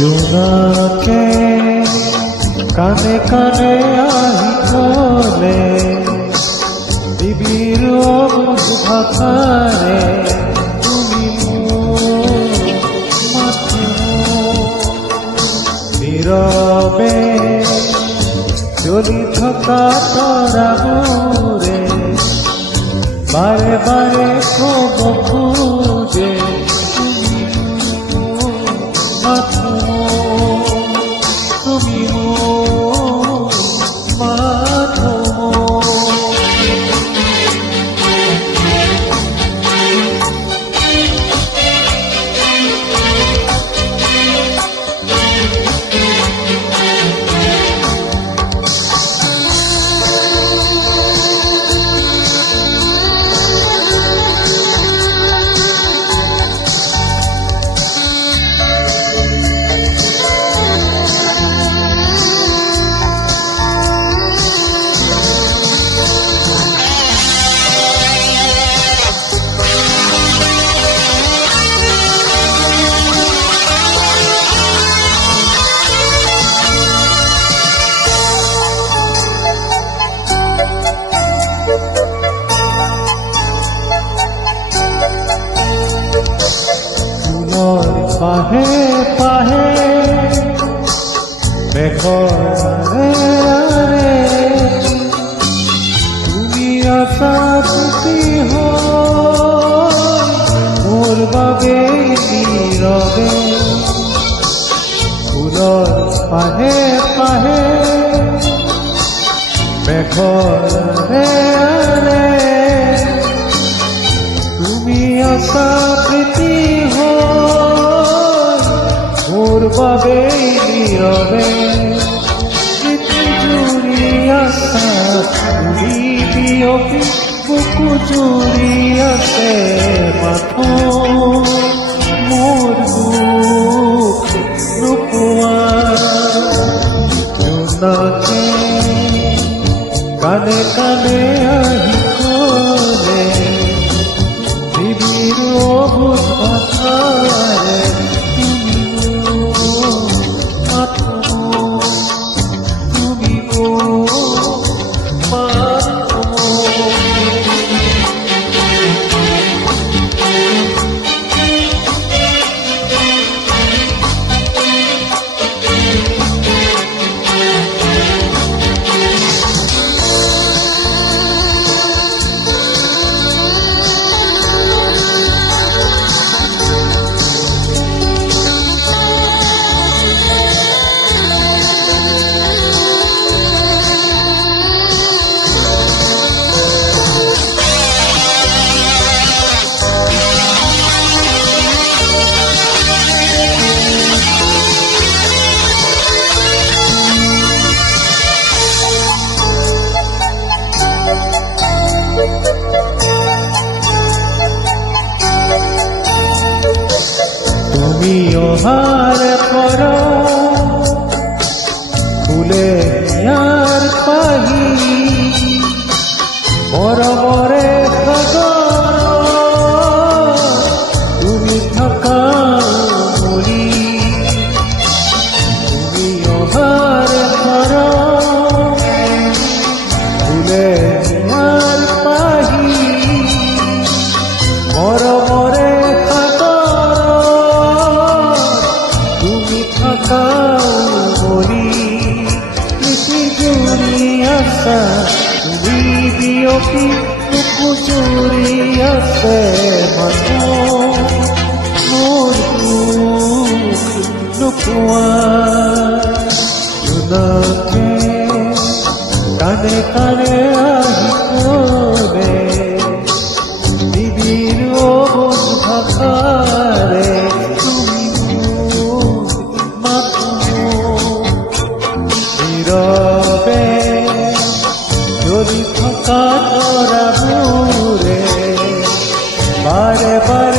জোনাকে কানে কানে আহি কলে নিবিড় অবুঝ ভাষাৰে তুমি মোৰ মাথো নীৰৱে জ্বলি থকা তৰাবোৰে বাৰে বাৰে ক'ব খোজে তুমি মোৰ মাথো তুমি মোৰ মাথো পাহে পাহে মেঘৰে তুমি আছা স্মৃতি মোৰ বাবে নীৰৱে ফুলৰ পাহে পাহে মেঘৰে তুমি আছা স্মৃতি মোৰ বাবে নীৰৱে স্মৃতি জুৰি আছা তুমি বিয়পি বুকু জুৰি আছে মাথো মোৰ দুখ নোপোৱা জোনাকে কানে কানে আহি ক'লে নিবিড় অবুঝ ভাষাৰে তুমি অহাৰ পৰা ফুলে ইয়াৰ পাহি মৰমৰে সাগৰ তুমি থকা মৰি তুমি অহাৰ পৰা ফুলে ইয়াৰ পাহি মৰমৰে তুমি বিয়পি বুকু জুৰি আছে মাথো মোৰ দুখ নোপোৱা জোনাকে কানে কানে আহি ক'লে নিবিড় অবুঝ ভাষাৰে তুমি মোৰ মাথো নীৰৱে জ্বলি থকা তৰাবোৰে বাৰে বাৰে